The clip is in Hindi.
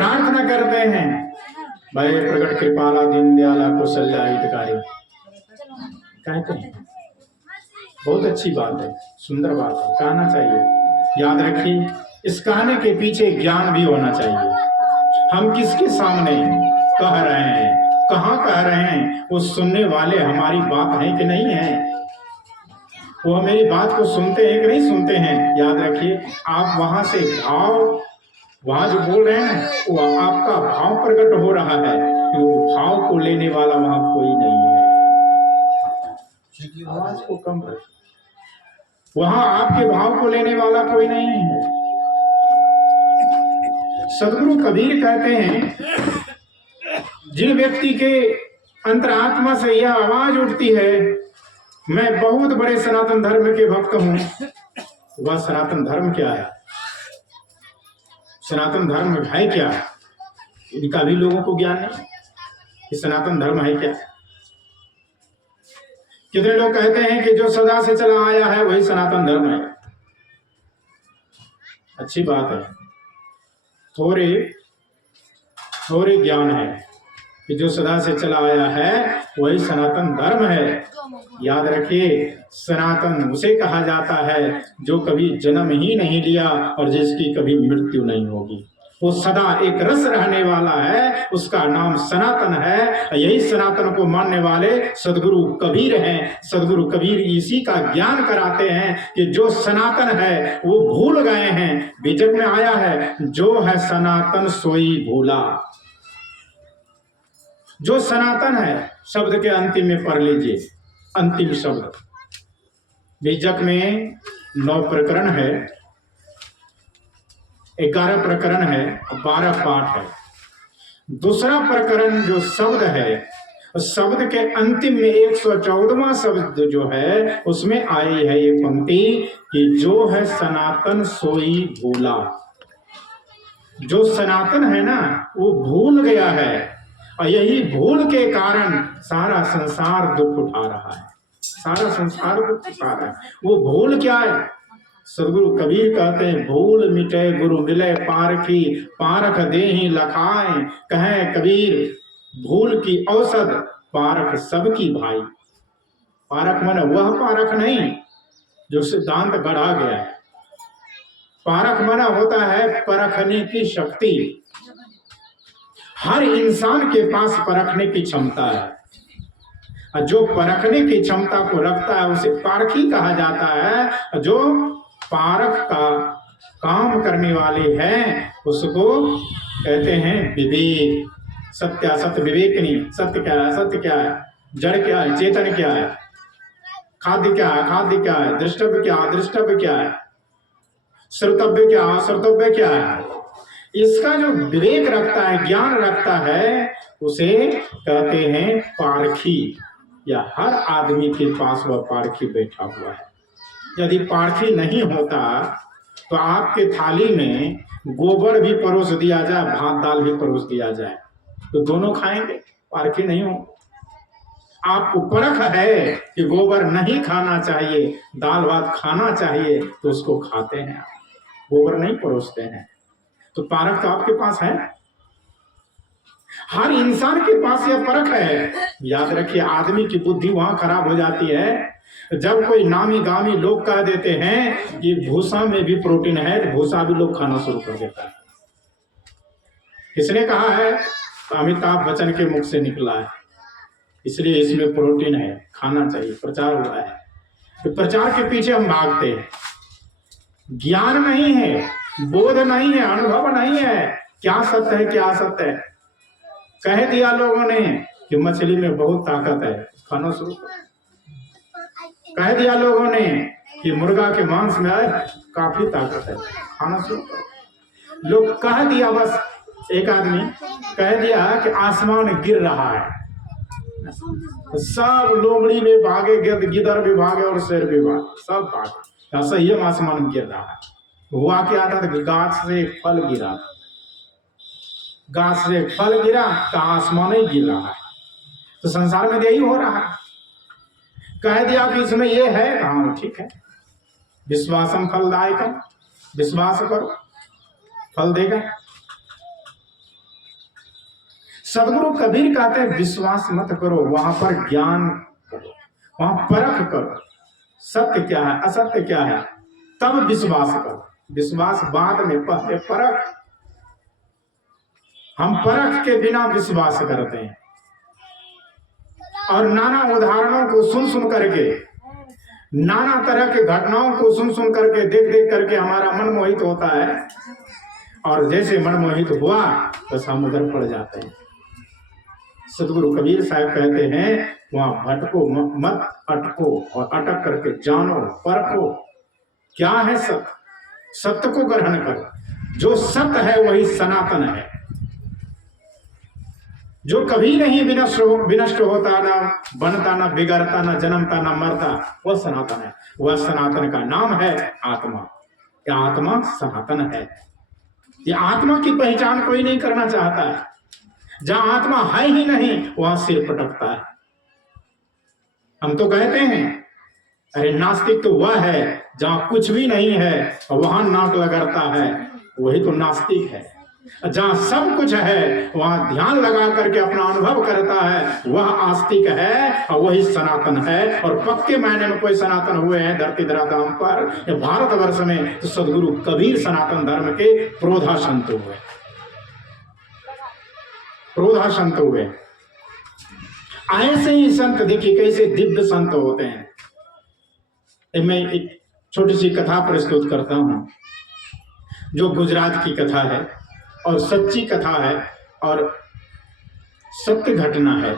प्रार्थना करते हैं, भय प्रकट कृपाला दीन दयाला कौशल्या हितकारी कहते हैं। बहुत अच्छी बात है, सुंदर बात है, कहना चाहिए। याद रखिए, इस कहने के पीछे ज्ञान भी होना चाहिए। हम किसके सामने कह रहे हैं, कहाँ कह रहे हैं, वो सुनने वाले हमारी बात है कि नहीं है, वो मेरी बात को सुनते हैं कि नहीं सुनते हैं। याद रखिए, आप वहां से वहां जो बोल रहे हैं वो आपका भाव प्रकट हो रहा है, वो भाव को लेने वाला वहां कोई नहीं है। आवाज को कम कर, वहां आपके भाव को लेने वाला कोई नहीं है। सदगुरु कबीर कहते हैं, जिन व्यक्ति के अंतरात्मा से यह आवाज उठती है, मैं बहुत बड़े सनातन धर्म के भक्त हूं, वह सनातन धर्म क्या है, सनातन धर्म है क्या, इनका भी लोगों को ज्ञान नहीं कि सनातन धर्म है क्या। कितने लोग कहते हैं कि जो सदा से चला आया है वही सनातन धर्म है। अच्छी बात है, थोड़े ज्ञान है कि जो सदा से चला आया है वही सनातन धर्म है। याद रखिए, सनातन उसे कहा जाता है जो कभी जन्म ही नहीं लिया और जिसकी कभी मृत्यु नहीं होगी। वो सदा एक रस रहने वाला है, उसका नाम सनातन है। यही सनातन को मानने वाले सदगुरु कबीर हैं। सदगुरु कबीर इसी का ज्ञान कराते हैं कि जो सनातन है वो भूल गए हैं। बीजक में आया है, जो है सनातन सोई भूला। जो सनातन है शब्द के अंतिम में पढ़ लीजिए, अंतिम शब्द। बीजक में 9 प्रकरण है, 11 प्रकरण है, 12 पाठ है। दूसरा प्रकरण जो शब्द है, शब्द के अंतिम में 114वां शब्द जो है उसमें आई है ये पंक्ति कि जो है सनातन सोई भूला। जो सनातन है ना वो भूल गया है, और यही भूल के कारण सारा संसार दुख उठा रहा है, सारा संसार दुख उठा रहा है। वो भूल क्या है? सदगुरु कबीर कहते हैं, भूल मिटे गुरु मिले पारखी, पारख देहि लखाए। कहे कबीर, भूल की औसत पारख सबकी भाई। पारख माने वह पारख नहीं जो सिद्धांत गढ़ा गया है। पारख माना होता है परखने की शक्ति। हर इंसान के पास परखने की क्षमता है। जो परखने की क्षमता को रखता है उसे पारखी कहा जाता है। जो पारख का काम करने वाले हैं उसको कहते हैं विवेक। सत्यासत विवेकनी। सत्य क्या है, सत्य क्या है, जड़ क्या है, चेतन क्या है, खाद्य क्या है, खाद्य क्या है, दृष्टव्य क्या है, दृष्टव्य क्या है, श्रोतव्य क्या है, श्रोतव्य क्या है। इसका जो विवेक रखता है, ज्ञान रखता है, उसे कहते हैं पारखी। या हर आदमी के पास वह पारखी बैठा हुआ है। यदि पारखी नहीं होता तो आपके थाली में गोबर भी परोस दिया जाए, भात दाल भी परोस दिया जाए, तो दोनों खाएंगे, पारखी नहीं हो। आपको परख है कि गोबर नहीं खाना चाहिए, दाल भात खाना चाहिए, तो उसको खाते हैं, गोबर नहीं परोसते हैं। तो पारख तो आपके पास है। हर इंसान के पास यह परख है। याद रखिए, आदमी की बुद्धि वहां खराब हो जाती है जब कोई नामी गामी लोग कह देते हैं कि भूसा में भी प्रोटीन है, तो भूसा भी लोग खाना शुरू कर देता है। किसने कहा है? तो अमिताभ बच्चन के मुख से निकला है, इसलिए इसमें प्रोटीन है, खाना चाहिए, प्रचार हुआ है। तो प्रचार के पीछे हम भागते हैं। ज्ञान नहीं है, बोध नहीं है, अनुभव नहीं है, क्या सत्य है क्या असत्य है। कह दिया लोगों ने कि मछली में बहुत ताकत है, खाना शुरू कर। कह दिया लोगों ने कि मुर्गा के मांस में काफी ताकत है, खाना शुरू कर। लोग कह दिया, बस एक आदमी कह दिया कि आसमान गिर रहा है, सब लोमड़ी भी भागे, गिदर भी भागे और शेर भी भागे, सब भागे। ऐसा ही आसमान में गिर रहा है। हुआ क्या था? गाछ से फल गिरा, गाछ से फल गिरा तो आसमान ही गिर रहा है। तो संसार में यही हो रहा है। कह दिया कि इसमें ये है, हाँ ठीक है, विश्वासम फलदायकम, विश्वास करो फल देगा। सदगुरु कबीर कहते हैं विश्वास मत करो, वहां पर ज्ञान करो, वहां परख करो, सत्य क्या है असत्य क्या है, तब विश्वास करो। विश्वास बाद में, पहले परख। हम परख के बिना विश्वास करते हैं और नाना उदाहरणों को सुन सुन करके, नाना तरह के घटनाओं को सुन सुन करके, देख देख करके हमारा मन मोहित होता है, और जैसे मन मोहित हुआ बस हम उधर पड़ जाते हैं। सदगुरु कबीर साहब कहते हैं वहां भटको मत, अटको, और अटक करके जानो, परखो क्या है सत्य, सत्य को ग्रहण करो। जो सत्य है वही सनातन है, जो कभी नहीं विनष्ट होता, ना बनता, ना बिगड़ता, ना जन्मता, ना मरता, वह सनातन है। वह सनातन का नाम है आत्मा। यह आत्मा सनातन है। ये आत्मा की पहचान कोई नहीं करना चाहता है। जहां आत्मा है ही नहीं वहां सिर पटकता है। हम तो कहते हैं अरे नास्तिक तो वह है जहां कुछ भी नहीं है और वहां नाक लगाता है, वही तो नास्तिक है। जहां सब कुछ है वहां ध्यान लगा करके अपना अनुभव करता है, वह आस्तिक है और वही सनातन है। और पक्के मायने में कोई सनातन हुए हैं धरती धराधाम पर, भारतवर्ष में, तो सदगुरु कबीर सनातन धर्म के प्रोधा संत हुए, प्रोधा संत हुए। ऐसे ही संत देखिए कैसे दिव्य संत होते हैं। मैं एक छोटी सी कथा प्रस्तुत करता हूं, जो गुजरात की कथा है और सच्ची कथा है और सत्य घटना है।